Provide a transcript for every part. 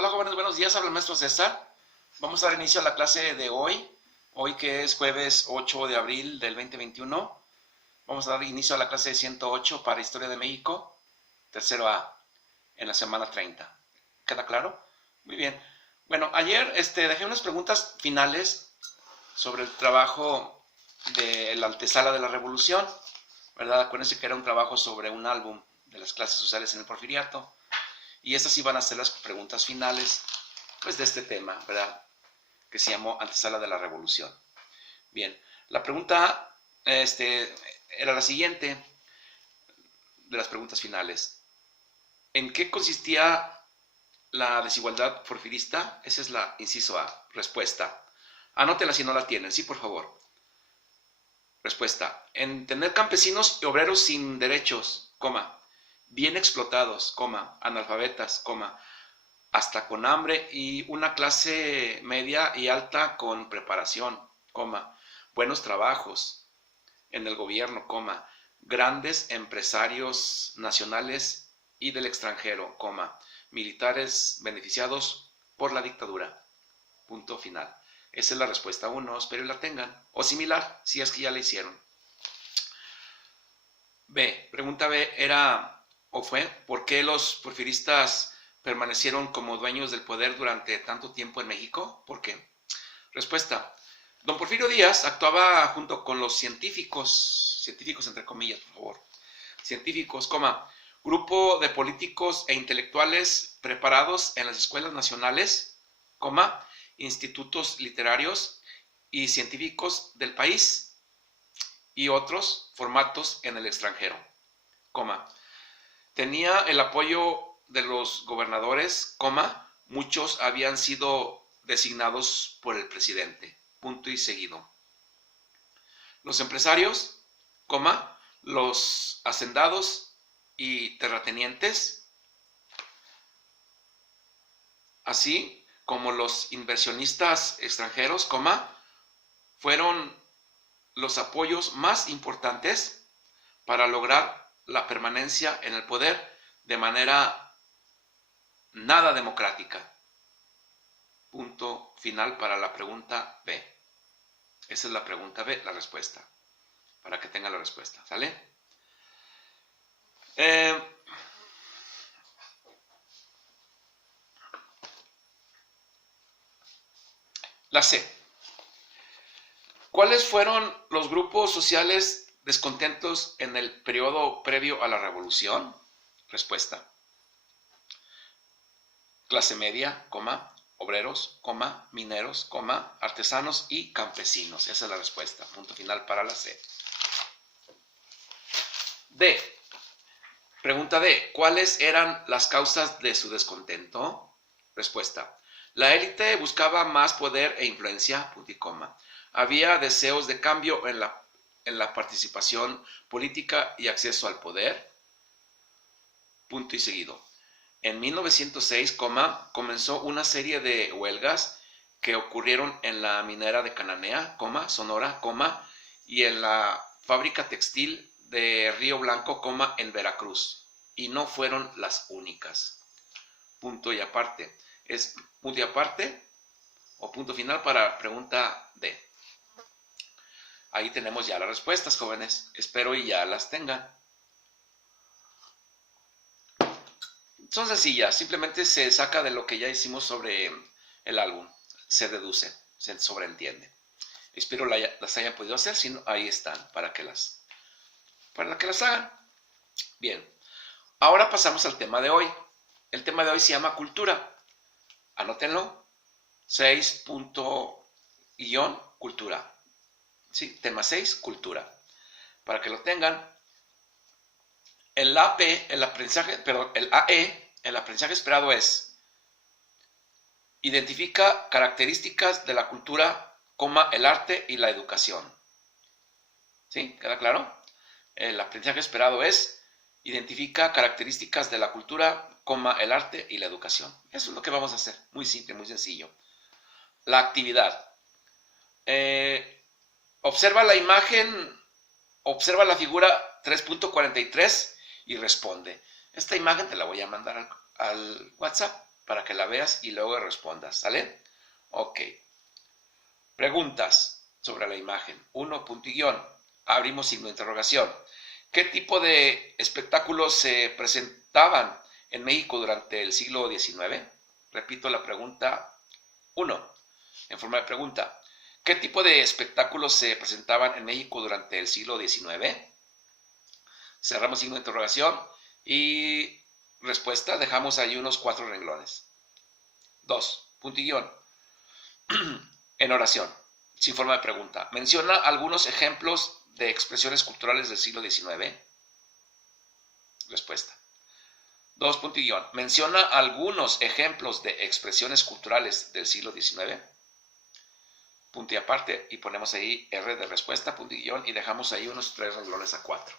Hola jóvenes, buenos días, habla el maestro César. Vamos a dar inicio a la clase de hoy que es jueves 8 de abril del 2021. Vamos a dar inicio a la clase de 108 para Historia de México, tercero A, en la semana 30. ¿Queda claro? Muy bien. Bueno, ayer dejé unas preguntas finales sobre el trabajo de la antesala de la Revolución, ¿verdad? Acuérdense que era un trabajo sobre un álbum de las clases sociales en el Porfiriato. Y estas iban a ser las preguntas finales, pues, de este tema, ¿verdad? Que se llamó Antesala de la Revolución. Bien, la pregunta era la siguiente, de las preguntas finales. ¿En qué consistía la desigualdad porfirista? Esa es la inciso A. Respuesta. Anótela si no la tienen, sí, por favor. Respuesta. En tener campesinos y obreros sin derechos, bien explotados, analfabetas, hasta con hambre, y una clase media y alta con preparación, buenos trabajos en el gobierno, grandes empresarios nacionales y del extranjero, militares beneficiados por la dictadura. Punto final. Esa es la respuesta 1, espero la tengan, o similar, si es que ya la hicieron. B, pregunta B fue, ¿por qué los porfiristas permanecieron como dueños del poder durante tanto tiempo en México? ¿Por qué? Respuesta. Don Porfirio Díaz actuaba junto con los científicos entre comillas, por favor, científicos, grupo de políticos e intelectuales preparados en las escuelas nacionales, institutos literarios y científicos del país y otros formatos en el extranjero, tenía el apoyo de los gobernadores, muchos habían sido designados por el presidente, punto y seguido. Los empresarios, los hacendados y terratenientes, así como los inversionistas extranjeros, fueron los apoyos más importantes para lograr la permanencia en el poder de manera nada democrática. Punto final para la pregunta B. Esa es la pregunta B, la respuesta, para que tengan la respuesta, ¿sale? La C. ¿Cuáles fueron los grupos sociales descontentos en el periodo previo a la Revolución? Respuesta. Clase media, obreros, mineros, artesanos y campesinos. Esa es la respuesta. Punto final para la C. D. Pregunta D. ¿Cuáles eran las causas de su descontento? Respuesta. La élite buscaba más poder e influencia, punto y coma. Había deseos de cambio en la participación política y acceso al poder, punto y seguido. En 1906, comenzó una serie de huelgas que ocurrieron en la minera de Cananea, Sonora, y en la fábrica textil de Río Blanco, en Veracruz. Y no fueron las únicas. Punto y aparte. Es punto y aparte o punto final para pregunta D. Ahí tenemos ya las respuestas, jóvenes. Espero y ya las tengan. Son sencillas, simplemente se saca de lo que ya hicimos sobre el álbum. Se deduce, se sobreentiende. Espero las hayan podido hacer, si no, ahí están, para que las hagan. Bien, ahora pasamos al tema de hoy. El tema de hoy se llama cultura. Anótenlo. 6. Cultura. Sí, tema 6, cultura. Para que lo tengan. El AE, el aprendizaje esperado es: identifica características de la cultura, el arte y la educación. ¿Sí? ¿Queda claro? El aprendizaje esperado es: identifica características de la cultura, el arte y la educación. Eso es lo que vamos a hacer. Muy simple, muy sencillo. La actividad. Observa la imagen, observa la figura 3.43 y responde. Esta imagen te la voy a mandar al WhatsApp para que la veas y luego respondas, ¿sale? Ok. Preguntas sobre la imagen. 1, punto y guión. Abrimos signo de interrogación. ¿Qué tipo de espectáculos se presentaban en México durante el siglo XIX? Repito la pregunta 1, en forma de pregunta. ¿Qué tipo de espectáculos se presentaban en México durante el siglo XIX? Cerramos signo de interrogación y respuesta, dejamos ahí unos 4 renglones. 2, punto y guión. En oración, sin forma de pregunta. Menciona algunos ejemplos de expresiones culturales del siglo XIX. Respuesta. 2, punto y guión. Menciona algunos ejemplos de expresiones culturales del siglo XIX. Punto y aparte, y ponemos ahí R de respuesta, punto y guión, y dejamos ahí unos 3 renglones a 4.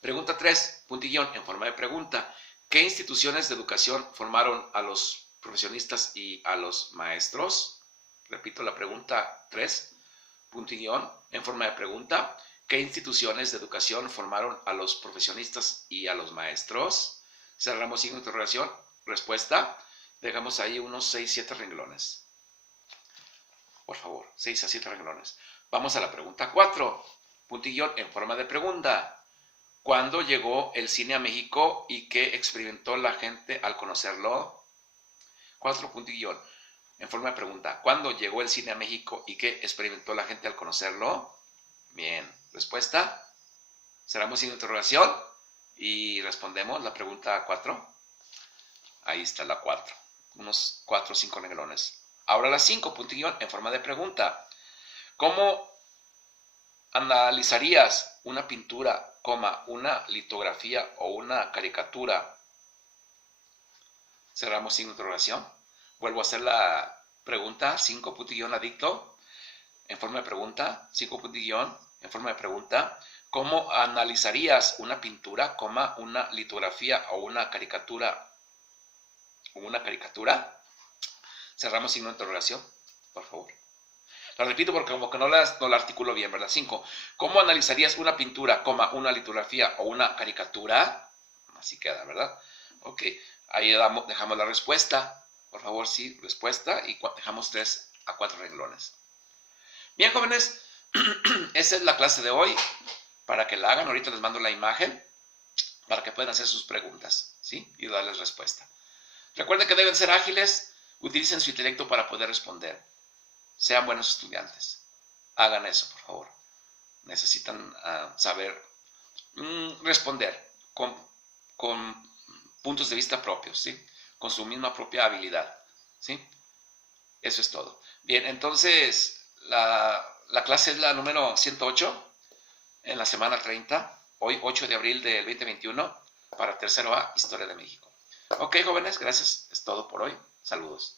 Pregunta 3, punto y guión, en forma de pregunta. ¿Qué instituciones de educación formaron a los profesionistas y a los maestros? Repito la pregunta 3, punto y guión, en forma de pregunta. ¿Qué instituciones de educación formaron a los profesionistas y a los maestros? Cerramos signo de interrogación. Respuesta. Dejamos ahí unos 6, 7 renglones. Por favor, 6 a 7 renglones. Vamos a la pregunta 4. Punto y guión en forma de pregunta. ¿Cuándo llegó el cine a México y qué experimentó la gente al conocerlo? 4, punto y guión en forma de pregunta. ¿Cuándo llegó el cine a México y qué experimentó la gente al conocerlo? Bien, respuesta. Cerramos signo de interrogación y respondemos la pregunta 4. Ahí está la 4. Unos 4 o 5 renglones. Ahora la 5, punto y guión en forma de pregunta. ¿Cómo analizarías una pintura, una litografía o una caricatura? Cerramos signo de interrogación. Vuelvo a hacer la pregunta 5, punto y guión adicto. En forma de pregunta, 5, punto y guión en forma de pregunta. ¿Cómo analizarías una pintura, una litografía o una caricatura? Cerramos signo de interrogación, por favor. Lo repito porque como que no la articulo bien, ¿verdad? 5. ¿Cómo analizarías una pintura, una litografía o una caricatura? Así queda, ¿verdad? Ok, ahí dejamos la respuesta. Por favor, sí, respuesta. Y dejamos 3 a 4 renglones. Bien, jóvenes, esa es la clase de hoy. Para que la hagan, ahorita les mando la imagen para que puedan hacer sus preguntas, ¿sí? Y darles respuesta. Recuerden que deben ser ágiles, utilicen su intelecto para poder responder. Sean buenos estudiantes. Hagan eso, por favor. Necesitan saber responder con puntos de vista propios, ¿sí? Con su misma propia habilidad, ¿sí? Eso es todo. Bien, entonces la clase es la número 108 en la semana 30, hoy 8 de abril del 2021, para tercero A, Historia de México. Ok, jóvenes, gracias. Es todo por hoy. Saludos.